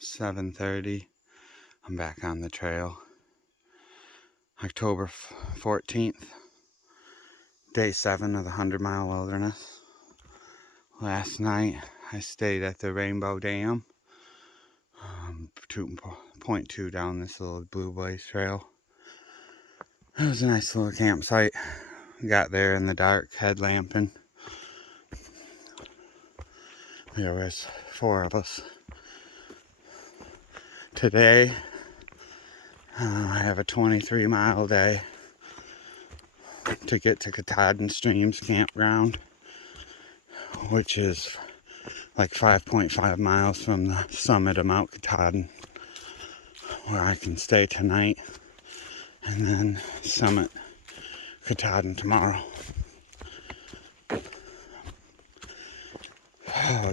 7:30. I'm back on the trail. October 14th, day 7 of the 100-mile wilderness. Last night I stayed at the Rainbow Dam, 2.2 down this little Blue Blaze trail. It was a nice little campsite. Got there in the dark, headlamping. There was 4 of us. Today, I have a 23-mile day to get to Katahdin Streams Campground, which is like 5.5 miles from the summit of Mount Katahdin, where I can stay tonight and then summit Katahdin tomorrow.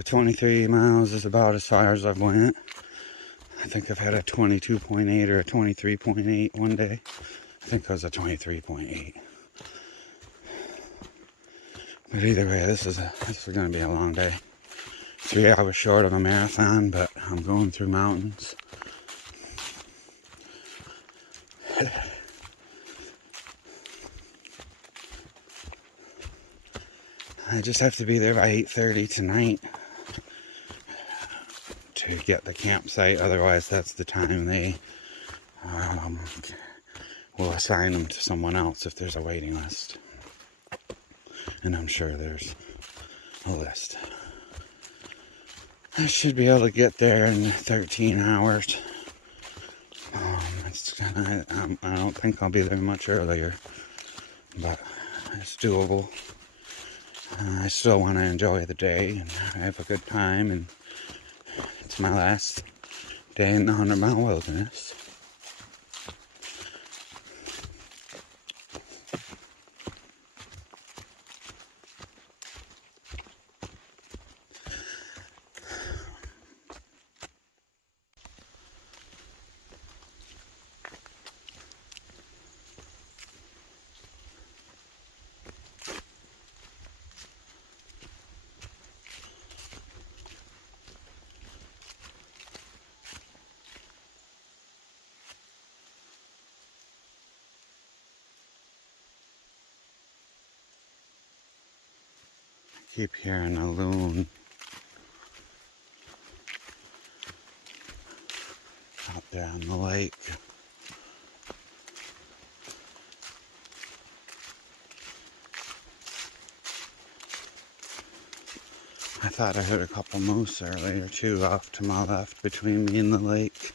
23 miles is about as far as I've went. I think I've had a 22.8 or a 23.8 one day. I think it was a 23.8. But either way, this is going to be a long day. 3 hours short of a marathon, but I'm going through mountains. I just have to be there by 8:30 tonight to get the campsite. Otherwise, that's the time they will assign them to someone else if there's a waiting list. And I'm sure there's a list. I should be able to get there in 13 hours. I don't think I'll be there much earlier, but it's doable. I still want to enjoy the day and have a good time, and it's my last day in the 100-mile wilderness. Keep hearing a loon out there on the lake. I thought I heard a couple moose earlier too, off to my left between me and the lake.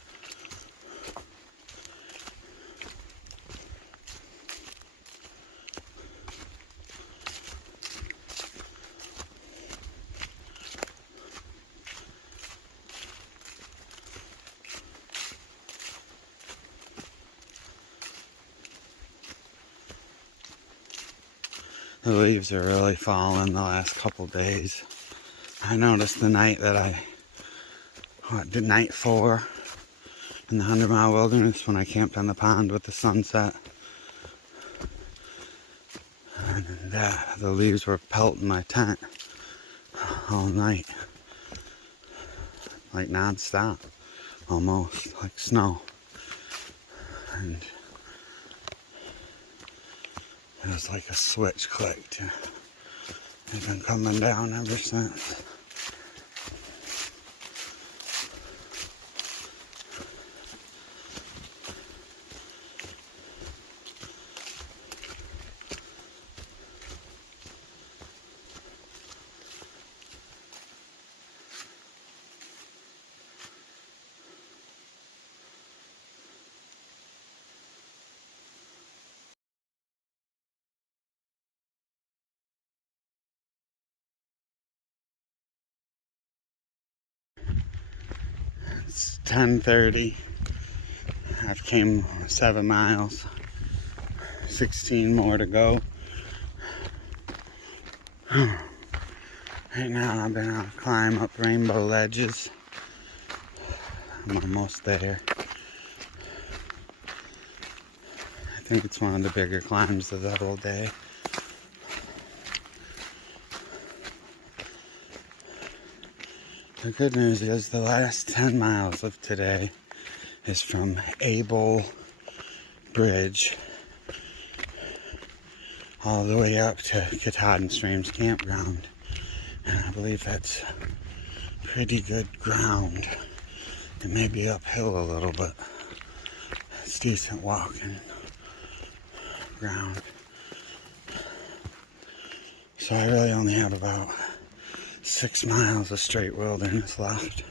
The leaves are really falling the last couple days. I noticed the night that night 4 in the 100-mile wilderness when I camped on the pond with the sunset. And the leaves were pelting my tent all night. Like non-stop, almost, like snow. And it was like a switch clicked. They've been coming down ever since. It's 10:30. I've came 7 miles, 16 more to go. Right now I've been on a climb up rainbow ledges. I'm almost there. I think it's one of the bigger climbs of the whole day. The good news is the last 10 miles of today is from Able Bridge all the way up to Katahdin Streams Campground. And I believe that's pretty good ground. It may be uphill a little, but it's decent walking ground. So I really only have about 6 miles of straight wilderness left.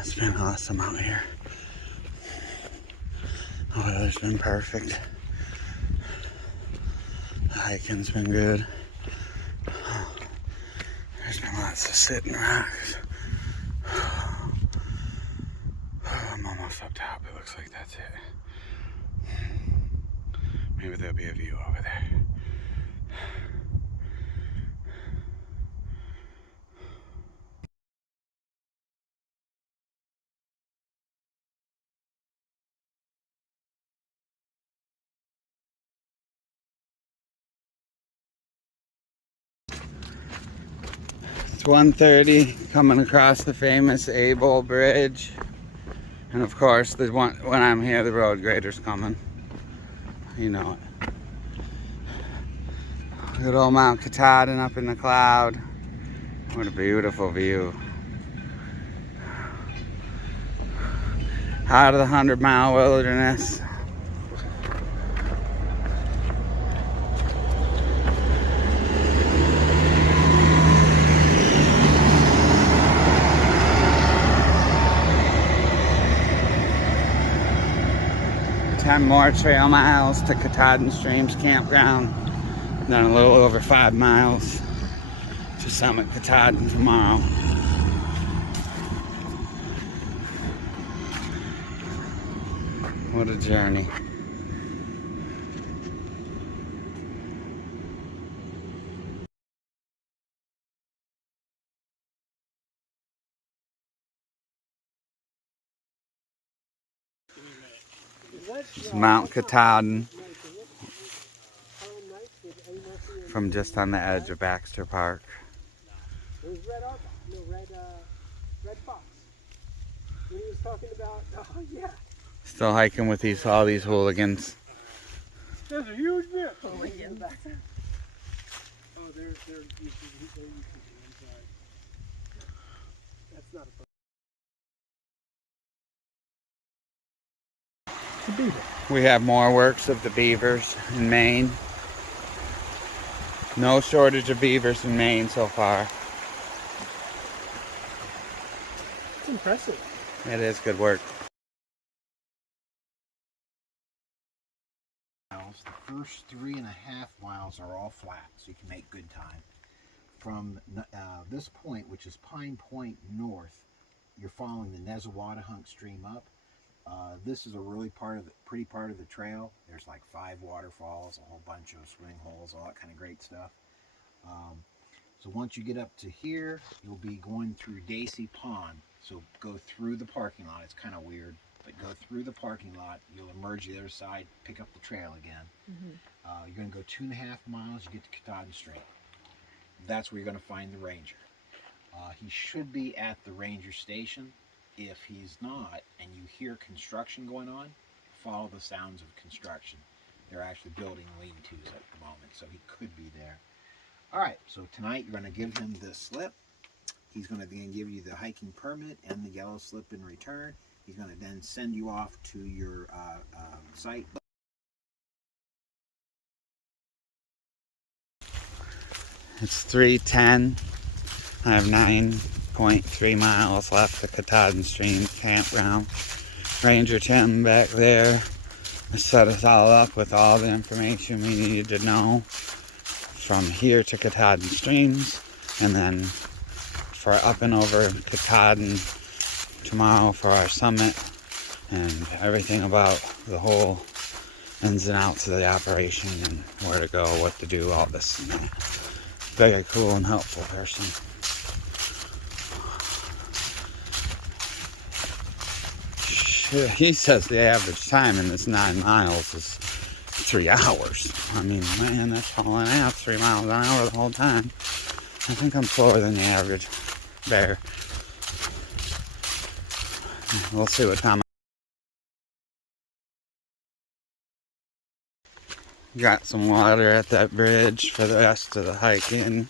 It's been awesome out here. The weather's been perfect. The hiking's been good. There's been lots of sitting rocks. I'm almost up top. It looks like that's it. Maybe there'll be a view over there. It's 1:30, coming across the famous Able Bridge. And of course, when I'm here, the road grader's coming. You know it. Good old Mount Katahdin up in the cloud. What a beautiful view. Out of the 100-mile wilderness. Ten more trail miles to Katahdin Streams Campground. Then a little over 5 miles to Summit Katahdin tomorrow. What a journey. It's Mount Katahdin from just on the edge of Baxter Park. There's red fox. When he was talking about, oh yeah. Still hiking with all these hooligans. There's a huge bear. Oh, wait, yeah, back there. Oh, they're used to the inside. That's not a beaver. We have more works of the beavers in Maine. No shortage of beavers in Maine so far. It's impressive. It is good work. The first 3.5 miles are all flat, so you can make good time. From this point, which is Pine Point North, you're following the Nesawatahunk Stream up. This is a really pretty part of the trail. There's like 5 waterfalls, a whole bunch of swimming holes, all that kind of great stuff. So once you get up to here, you'll be going through Dacey Pond. So go through the parking lot. It's kind of weird, but go through the parking lot. You'll emerge the other side, pick up the trail again. Mm-hmm. You're going to go 2.5 miles. You get to Katahdin Stream. That's where you're going to find the ranger. He should be at the ranger station. If he's not, and you hear construction going on, follow the sounds of construction. They're actually building lean-tos at the moment, so he could be there. All right, so tonight you're going to give him this slip. He's going to then give you the hiking permit and the yellow slip in return. He's going to then send you off to your site. It's 3:10. I have 9.3 miles left to Katahdin Stream Campground. Ranger Tim back there has set us all up with all the information we needed to know from here to Katahdin Streams, and then for up and over Katahdin tomorrow for our summit, and everything about the whole ins and outs of the operation and where to go, what to do, all this and that. Very cool and helpful person. He says the average time in this 9 miles is 3 hours. I mean, man, that's hauling ass 3 miles an hour the whole time. I think I'm slower than the average bear. We'll see what time. Got some water at that bridge for the rest of the hiking.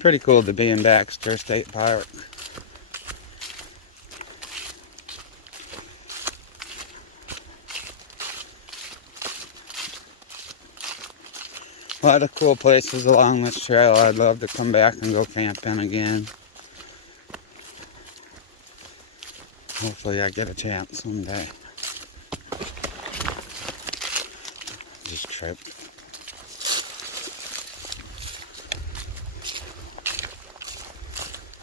Pretty cool to be in Baxter State Park. A lot of cool places along this trail. I'd love to come back and go camping again. Hopefully I get a chance someday. Just tripped.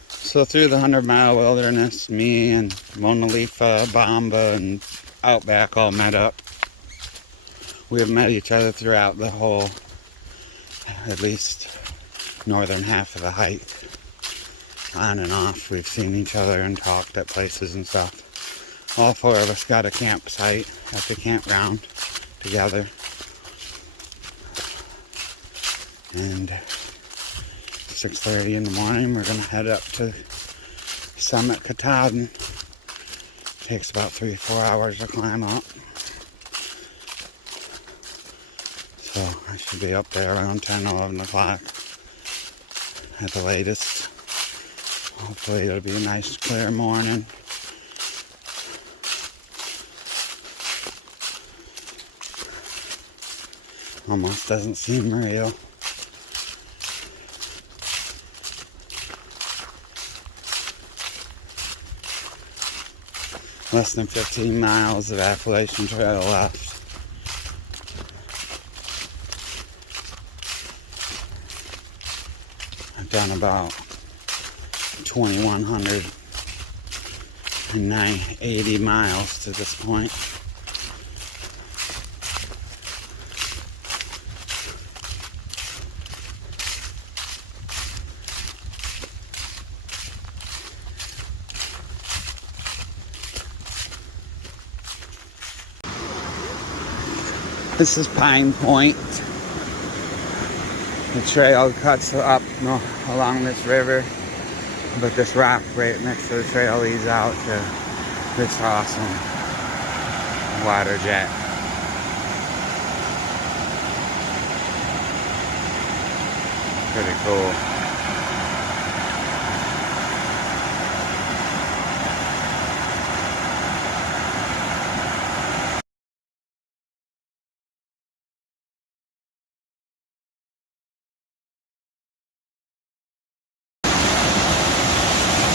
So through the 100-mile wilderness, me and Mona Lisa, Bamba, and Outback all met up. We have met each other throughout the whole, at least northern half of the hike. On and off, we've seen each other and talked at places and stuff. All four of us got a campsite at the campground together. And 6:30 in the morning, we're gonna head up to Summit Katahdin. Takes about 3 or 4 hours to climb up. So I should be up there around 10, 11 o'clock at the latest. Hopefully it'll be a nice clear morning. Almost doesn't seem real. Less than 15 miles of Appalachian Trail left. I've done about 2,180 miles to this point. This is Pine Point. The trail cuts up along this river, but this rock right next to the trail leads out to this awesome water jet. Pretty cool.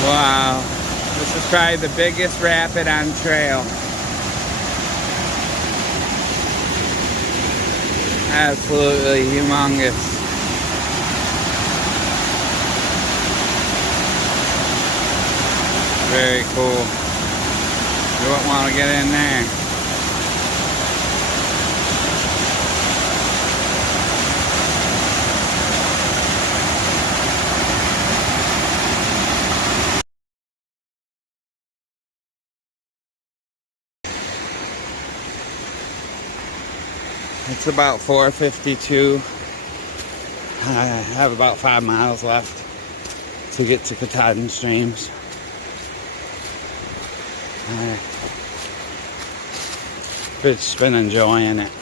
Wow, this is probably the biggest rapid on trail. Absolutely humongous. Very cool. You wouldn't want to get in there. It's about 4:52. I have about 5 miles left to get to Katahdin Streams. I've just been enjoying it.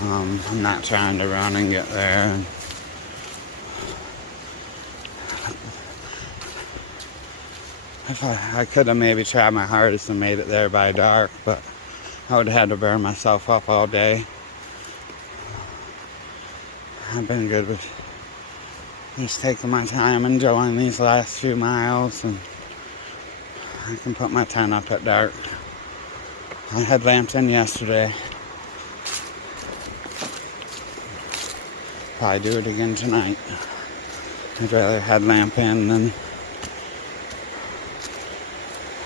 I'm not trying to run and get there. If I could have maybe tried my hardest and made it there by dark, but I would have had to burn myself up all day. I've been good with just taking my time, enjoying these last few miles, and I can put my tent up at dark. I headlamped in yesterday. Probably do it again tonight. I'd rather headlamp in than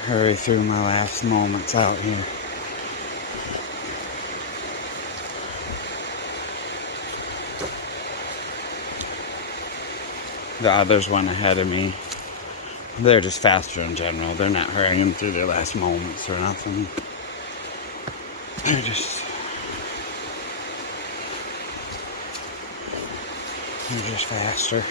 hurry through my last moments out here. The others went ahead of me. They're just faster in general. They're not hurrying through their last moments or nothing. They're just They're just faster.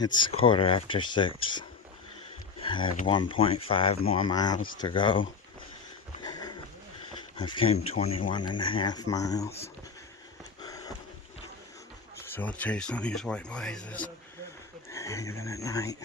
It's 6:15. I have 1.5 more miles to go. I've came 21.5 miles. Still chasing these white blazes, even at night.